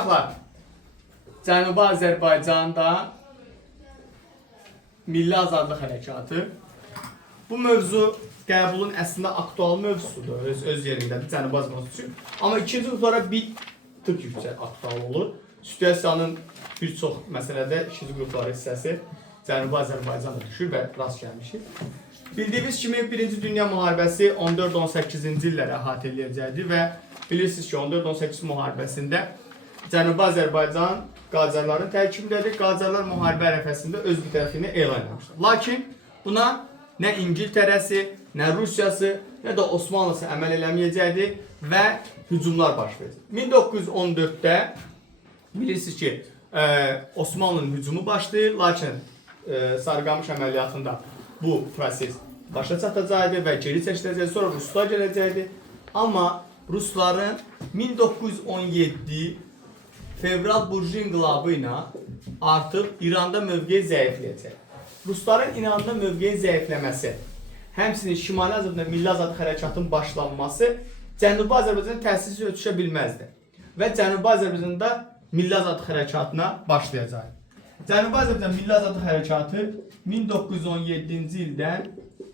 uşaqlar, Cənubi Azərbaycanda Milli Azadlıq Hərəkatı. Bu mövzu qəbulun əslində aktual mövzusudur, öz yerindədir Cənubi Azərbaycan üçün. Amma ikinci qruplara bir tık yüksək aktual olur. Situasiyanın bir çox məsələdə ikinci qrupları hissəsi Cənubi Azərbaycanda düşür və rast gəlmişik. Bildiyimiz kimi 1-ci Dünya Müharibəsi 14-18-ci illəri əhatə edəcəkdir və bilirsiniz ki, 14-18 müharibəsində Cənubi Azərbaycan Qacarların tərkibindədir. Qacarlar müharibə ərəfəsində öz müttəfiqini elan etmişdir. Lakin buna nə İngiltərəsi, nə Rusiyası, nə də Osmanlısı əməl eləməyəcəkdir və hücumlar baş verəcək. 1914-də bilirsiniz ki, Osmanlının hücumu başlayır, lakin Sarıqamış əməliyyatında bu proses başa çatacaqdır və geri çəkiləcəkdir, sonra Ruslar gələcəkdir. Amma Rusların 1917 fevral Burju inqilabı ilə artıq İranda mövqeyi zəifləyəcək. Rusların İranda mövqeyi zəifləməsi, həmçinin Şimali Azərbaycanda Milli Azadlıq Hərəkatının başlanması Cənubi Azərbaycana təsirsiz ötüşə bilməzdi və Cənubi Azərbaycanda Milli Azadlıq Hərəkatına başlayacaq. Cənubi Azərbaycan Milli Azadlıq Hərəkatı 1917-ci ildən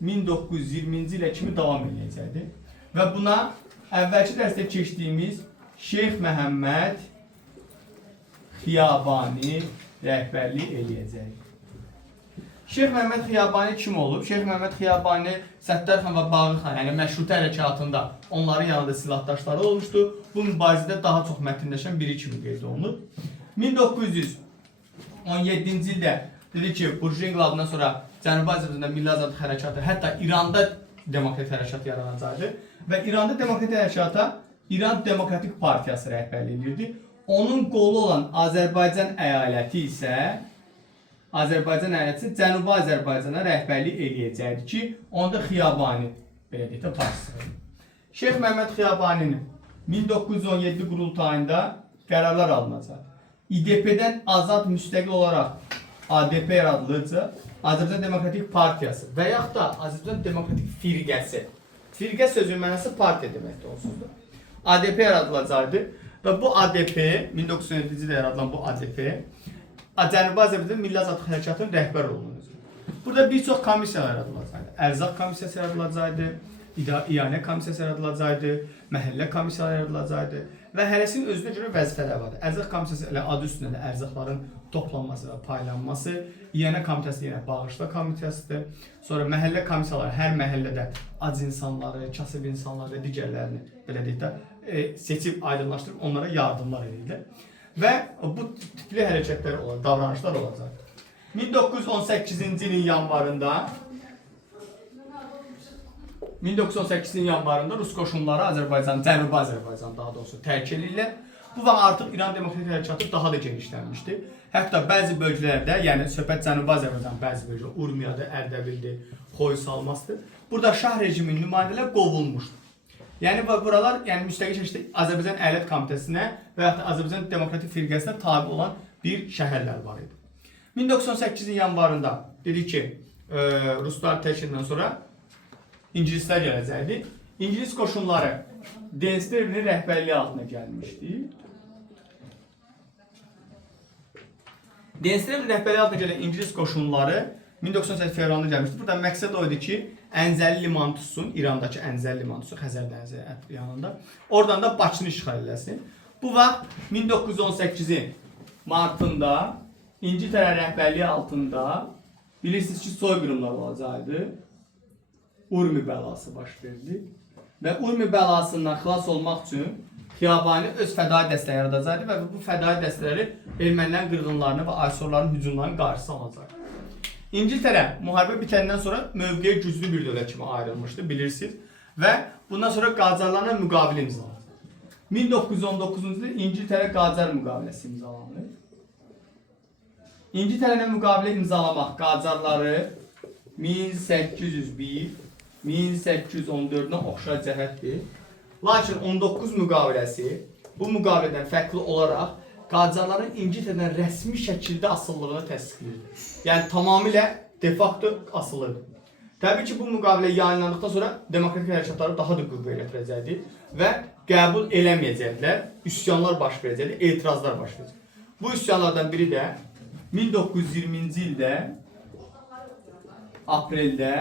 1920-ci ilə kimi davam edəcəkdir və buna əvvəlki dərsdə keçdiyimiz Şeyx Məhəmməd Xiyabani rəhbərlik eləyəcək. Şeyx Məhəmməd Xiyabani kim olub? Şeyx Məhəmməd Xiyabani Səttarxan və Bağırxan, yəni məşrutə hərəkatında onların yanında silahdaşları olmuşdu. Bu mübarizədə daha çox mətinləşən biri kimi qeyd olunub. 1917-ci ildə dedi ki, Burju inqilabından sonra Cənubi Azərbaycanda Milli Azadlıq Hərəkatı, hətta İranda demokratik hərəkat yaranacaqdır və İranda demokratik hərəkata İran Demokratik Partiyası rəhbərlik edirdi. Onun qolu olan Azərbaycan əyaləti isə Cənubi Azərbaycana rəhbərlik eləyəcəkdir ki, onda Xiyabani belə deyək də başçısı. Şeyx Məhəmməd Xiyabaninin 1917 qurultayında qərarlar alınacaq. İDP-dən azad müstəqil olaraq ADP yaradılacaq, Azərbaycan Demokratik Partiyası və yaxud da Azərbaycan Demokratik Firqəsi. Firqə sözünün mənası partiya deməkdir onsuzdur. ADP yaradılacaqdır və bu ADP, 1917-ci ildə yaradılan bu ADP, Cənubi Azərbaycan Milli Azadlıq Hərəkatının rəhbər olunacaq. Burada bir çox komissiyalar yaradılacaqdır. Ərzaq komissiyası yaradılacaqdır, İyanə komissiyası yaradılacaqdır, məhəllə komissiyası yaradılacaqdır və hərəsinin özünə görə vəzifələr vardır. Ərzaq komissiyası elə adı üstündə ərzaqların toplanması və paylanması, İyanə komitəsi yenə bağışla komitəsidir. Sonra məhəllə komissiyaları hər məhəllədə ac insanları, kasıb insanları və digərlərini belə deyək də seçib aydınlaşdırıb onlara yardımlar edirlər. Və bu tipli hərəkətlər olacaq, davranışlar olacaq. 1918-ci ilin yanvarında Rus qoşunları Azərbaycan, Cənubi Azərbaycan daha doğrusu tərk edirlər. Bu vaxt artıq İran Demokratik Hərəkatı daha da genişlənmişdi. Hətta bəzi bölgələrdə, yəni söhbət Cənubi Azərbaycan bəzi bölgələr, Urmiyadır, Ərdəbildir, Xoysalmazdır. Burada şah rejiminin nümayəndələri qovulmuşdu. Yəni buralar müstəqil şəkildə Azərbaycan Əyalət Komitəsinə və yaxud da Azərbaycan Demokratik Firqəsinə tabi olan bir şəhərlər var idi. 1918-in yanvarında dedik ki, Ruslar tərkindən sonra İngilislər gələcəkdi. İngilis qoşunları Denstervinin rəhbərliyi altına gəlmişdi. Denstervinin rəhbərliyi altına gələn İngilis qoşunları 1918 fevralında gəlmişdi. Burada məqsəd o idi ki, Əncəli limanı tutsun, İrandakı Əncəli limanı tutsun, Xəzər dənizi yanında. Oradan da Bakını işğal eləsin. Bu vaxt 1918-in martında İngiltərə rəhbərliyi altında bilirsiniz ki, soyqırımlar olacaqdı. Urmi bəlası baş verdi. Və Urmi bəlasından xilas olmaq üçün Xiyabani öz fədai dəstələri yaradacaqdı və bu fədai dəstələri ermənilərin qırğınlarını və aysorların hücumlarının qarşısı alacaq. İngiltərə müharibə bitəndən sonra mövqeyi güclü bir dövlət kimi ayrılmışdı, bilirsiniz. Və bundan sonra Qacarlarla müqavilə imzalandı. 1919-cu ildə İngiltərə Qacar müqaviləsi imzalandı. İngiltərə ilə müqavilə imzalamaq Qacarları 1801-1814-nə oxşar cəhətdir. Lakin 19 müqaviləsi bu müqavilədən fərqli olaraq Qacarların İngiltərədən rəsmi şəkildə asıllığını təsdiqləyir. Yəni tamamilə de facto asılıdır. Təbii ki, bu müqavilə yayınlandıqdan sonra demokratik hərəkatları daha da qüvvəyə gətirəcəkdir və qəbul eləməyəcəklər, üsyanlar baş verəcəklər, etirazlar baş verəcək. Bu üsyanlardan biri də 1920-ci ildə apreldə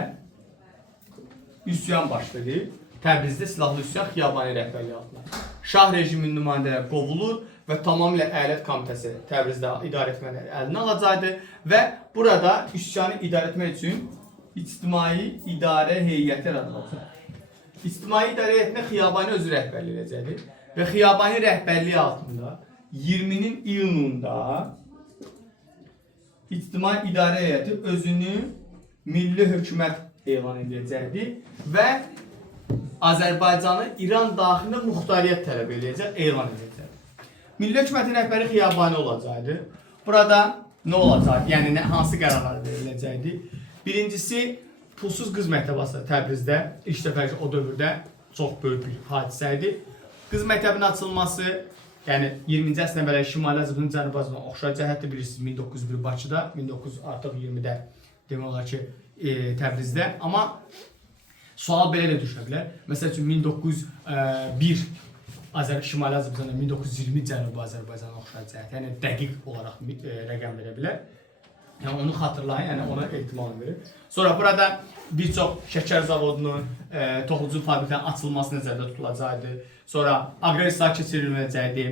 üsyan baş verir. Təbrizdə silahlı üsyan Xiyabani rəhbərliyi altında. Şah rejiminin nümayəndələri qovulur və tamamilə əyalət komitəsi Təbrizdə idarə etmələri əlinə alacaqdı və burada üsyanı idarə etmək üçün İctimai İdarə Heyəti yaradılacaq. İctimai İdarə Heyətinə Xiyabani özü rəhbərlik edəcəkdir və Xiyabani rəhbərliyi altında 20-nin iyununda İctimai İdarə Heyəti özünü milli hökumət elan edəcəkdir və Azərbaycanı İran daxilində muxtariyyət tələb edəcək, elan edəcək. Milli hökumətin rəhbəri Xiyabani olacaqdı. Burada nə olacaq? Yəni hansı qərarlar veriləcəkdi? Birincisi, pulsuz qız məktəbası Təbrizdə ilk dəfə o dövrdə çox böyük bir hadisə idi. Qız məktəbinin açılması, yəni 20-ci əsrə əvvəl Şimali Azərbaycan Cənubi Azərbaycan oxşar cəhətdir, bilirsiniz 1901 Bakıda, 1920-də demək olar ki Təbrizdə. Amma sual belə də düşə bilər. Məsəl üçün 1901 Şimali Azərbaycanda 1920 Cənubi Azərbaycana oxşar cəhət, yəni dəqiq olaraq rəqəm verə bilər. Yəni onu xatırlayın, yəni ona ehtimal verir. Sonra burada bir çox şəkər zavodunun, toxucu fabriklərin açılması nəzərdə tutulacaqdı. Sonra aqrar islahat keçiriləcəkdi,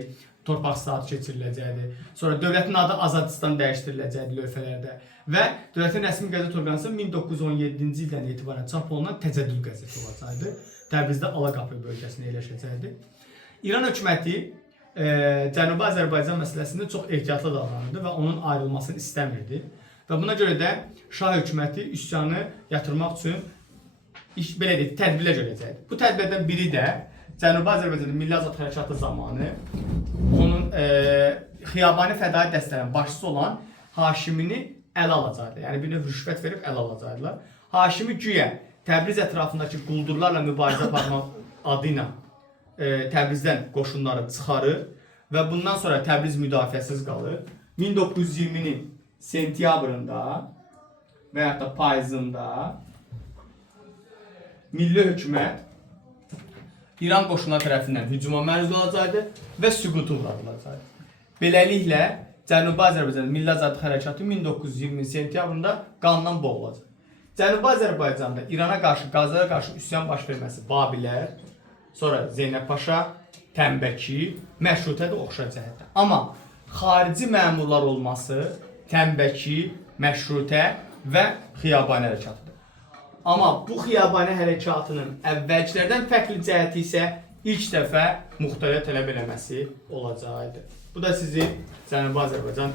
torpaq islahatı keçiriləcəkdi. Sonra dövlətin adı Azadistan dəyişdiriləcəkdi lövhələrdə və dövlətin rəsmi qəzet orqanizasiyası 1917-ci ildən etibarən çap olunan Təcəddüd qəzeti olacaqdı. Təbrizdə Alaqapı bölgəsində yerləşəcəkdi. İran hökuməti Cənubi Azərbaycan məsələsində çox ehtiyatlı davranırdı və onun ayrılmasını istəmirdi. Və buna görə də Şah hökuməti üsyanı yatırmaq üçün belə deyək, tədbirlər görəcəkdi. Bu tədbirlərdən biri də Cənubi Azərbaycanda Milli Azad Hərəkatı zamanı onun Xiyabani fədai dəstələrin başçısı olan Haşimini ələ alacaqdı. Yəni bir növ rüşvət verib ələ alacaqdılar. Haşimi güya Təbriz ətrafındakı quldurlarla mübarizə aparmaq adı ilə Təbrizdən qoşunları çıxarır və bundan sonra Təbriz müdafiəsiz qalır. 1920-nin sentyabrında və yaxud da payızında milli hökumət İran qoşunları tərəfindən hücuma məruz qalacaqdı və süquta uğradılacaqdı. Beləliklə, Cənubi Azərbaycan Milli Azadlıq Hərəkatı 1920 sentyabrında qanla boğulacaq. Cənubi Azərbaycanda İrana qarşı, Qazalara qarşı üsyan baş verməsi Babilər, sonra Zeynəb Paşa, Tənbəki, Məşrutədə oxşar cəhətdə. Amma xarici məmurlar olması Tənbəki, Məşrutə və Xiyabani hərəkatıdır. Amma bu Xiyabani hərəkatının əvvəlkilərdən fərqli cəhəti isə ilk dəfə muxtariyyət tələb eləməsi olacaqdı. Bu da sizi Cənubi Azərbaycan